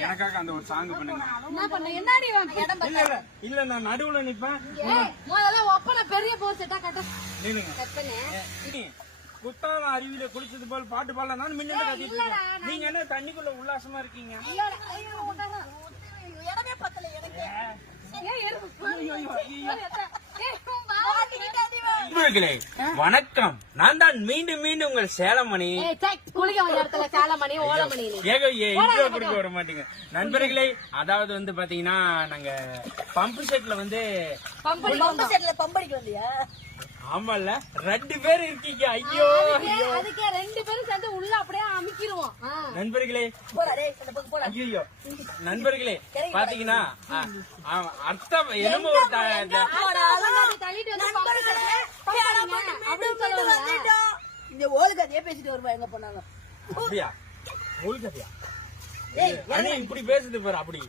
எனக்காக- அந்த ஒரு சாங் பண்ணுங்க இல்ல நான் நடுவுல நிப்பேன் பெரிய போர் செட்டா கட்ட நில்லுங்க கட்டனே நீ குத்தால அருவியில குளிச்சது போல் பாட்டு பாடல நான் முன்ன கத்திட்டு இருக்கேன் நீங்க என்ன தண்ணிக்குள்ள உல்லாசமா இருக்கீங்க இடமே பத்தல எனக்கு வணக்கம். நான் தான் மீண்டும் மீண்டும் உங்கள் சேலமணி. குளிக்க சாலமணி ஓலமணி. ஏக இன்ட்ரோ கொடுக்க வர மாட்டீங்க. நண்பர்களே அதாவது வந்து பாத்தீங்கன்னா நாங்க பம்பு செட்ல வந்து பம்பு செட்ல பம்படிக்கு வந்தியா? ஆமால ரெண்டு பேர் இருக்கீங்க. ஐயோ ஐயோ. அதுக்கே ரெண்டு பேரும் சேர்ந்து உள்ள அப்படியே அமுக்கிடுவோம். நண்பர்களே ஐயோ நண்பர்களே பாத்தீங்கன்னா அர்த்தம் என்னமோ ஒரு த- த- போடா, அதெல்லாம் தள்ளிட்டு வந்து பம்பு செட்ல பம்படிங்க. அப்படின்னு சொல்லுவாங்க. இந்த ஓலுகதையே பேசிட்டு வருவா எங்க போனாலும். அப்படியா? முழுக்கதையா இப்படி பேசுது பாரு அப்படி.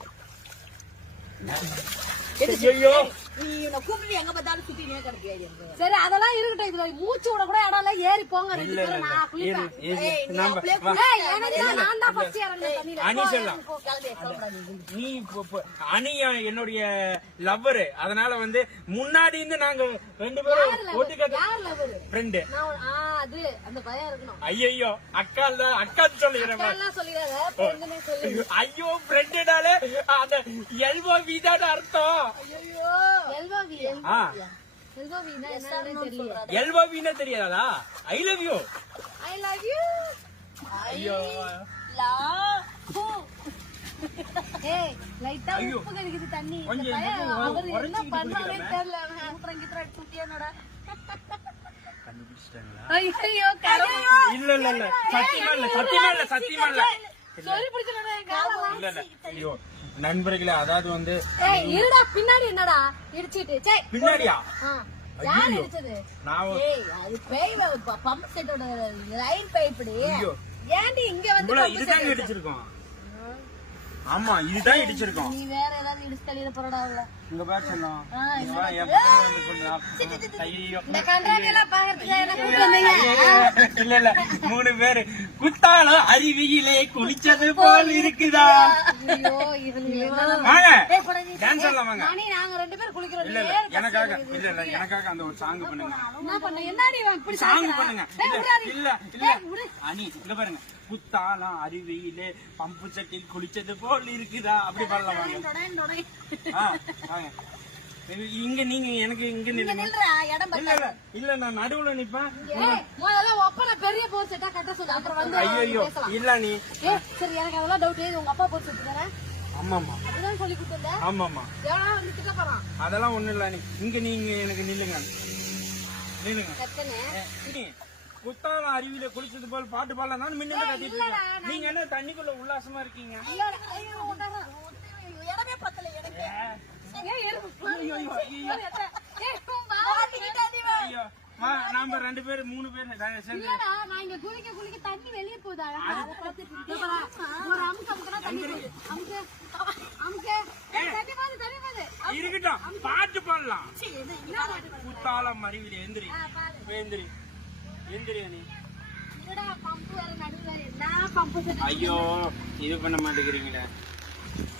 ஐயோ. நீ உன்னை கூப்பிட்டு எங்க பார்த்தாலும் சுத்தினே சரி அதெல்லாம் இருக்கட்டும் இதுல மூச்சு விட கூட இடம் இல்ல ஏறி போங்க ரெண்டு பேரும் நான் குளிப்பேன். நான் தான். அனி சொல்லலாம் நீ அனி என்னுடைய லவ்வரு அதனால வந்து முன்னாடி இருந்து நாங்க ரெண்டு பேரும் lover? ஃப்ரெண்டு அது அந்த பயம் இருக்கணும். ஐயோ அக்கா தான் அக்கா சொல்லிடுறேன் ஐயோ ஃப்ரெண்டுனாலே அந்த எல்போ வீதான அர்த்தம். ஐயோ எல்வாவினா தெரியாதா? I love you I love you ஐயோ. ஏய் லைட்டா. உப்பு கடிக்குது தண்ணி. அவர் என்ன குடிக்கிறவன். தெரியல கித்துறேன் சுத்தியானடா கண்டுபிடிச்சிட்டாங்களா? ஐயோ இல்ல இல்ல இல்ல. சத்தியமா இல்ல சத்தியமா இல்ல. சத்தியமா இல்ல இல்ல நண்பர்களே அதாவது வந்து ஏய் இருடா பின்னாடி என்னடா? இடிச்சிட்டு. பின்னாடியா? யார். இடிச்சது? நான் அது பேய் பம்ப் செட்டோட லைன் பைப்டி ஐயோ. ஏன்டி இங்க வந்து இதுதான் இடிச்சிருக்கோம். ஆமா இதுதான் இடிச்சிருக்கோம். நீ வேற ஏதாவது இடிச்சு தள்ளிட போறடா அவள. இங்க பாரு செல்லம். இந்த பாக்குறதுக்கு இல்ல. மூணு பேரு. குத்தாலம் அருவியிலே குளிச்சது போல் இருக்குதா? டான்ஸ் ஆடலாம் வாங்க மணி நாங்க ரெண்டு பேரும் குளிக்கிறோம். இல்ல இல்ல எனக்காக இல்ல இல்ல எனக்காக அந்த ஒரு சாங் பண்ணுங்க. என்ன பண்ண என்னடி இவன் இப்படி சாங்? பண்ணுங்க. இல்ல. இல்ல இல்ல. அனி இங்க பாருங்க. குத்தாலம் அருவியிலே பம்பு சட்டில் குளிச்சது போல் இருக்குதா? அப்படி வாங்க. இங்க நீங்க எனக்கு இங்க நில்லுங்க. இல்ல இல்ல இல்ல நான் நடுவுல நிப்பேன். முதல்ல ஒப்பனை பெரிய போர் செட்டா கட்ட சொல்லு. அப்புறம் வந்து ஐயோ இல்ல நீ. சரி எனக்கு அதெல்லாம் டவுட் உங்க அப்பா போர் செட்டு தரேன் ஆமாமா சொல்லி போறான். அதெல்லாம் ஒண்ணும் இல்ல நீ. இங்க நீங்க எனக்கு நில்லுங்க. நில்லுங்க. கத்தனே. குத்தாலம் அருவியில குளிச்சது போல் பாட்டு பாடலாம் நான் முன்ன கத்திட்டு இருக்கேன். நீங்க என்ன தண்ணிக்குள்ள உல்லாசமா இருக்கீங்க? இடமே பத்தல எனக்கு. ஐயோ, நாம ரெண்டு பேர் மூணு பேர் நான் இங்க குளிக்க குளிக்க தண்ணி வெளிய போதா ஒரு அமுக்கு அமுக்குனா தண்ணி அமுக்கு, அமுக்கு. தண்ணி தண்ணி இருக்கட்டும் பாட்டு பாடலாம் குத்தாலம் எந்திரி எந்திரி எந்திரி அணி பம்பு ஐயோ இது பண்ண மாட்டேங்கிறீங்களே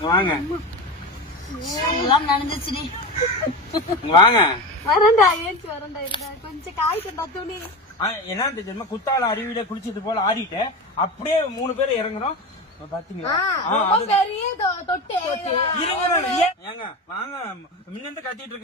வாங்க எல்லாம் நடந்துச்சுடி. வாங்க. வரேன்டா, ஏஞ்சி வரேன்டா, இருடா. கொஞ்சம் காய்ச்சண்டா துணி. என்ன தெரியுமா? குத்தால அருவியில குளிச்சது போல ஆடிட்டு அப்படியே மூணு பேர் இறங்குறோம். பாத்தீங்களா? பெரிய தொட்டு. ஏங்க வாங்க. கத்திட்டு இருக்கு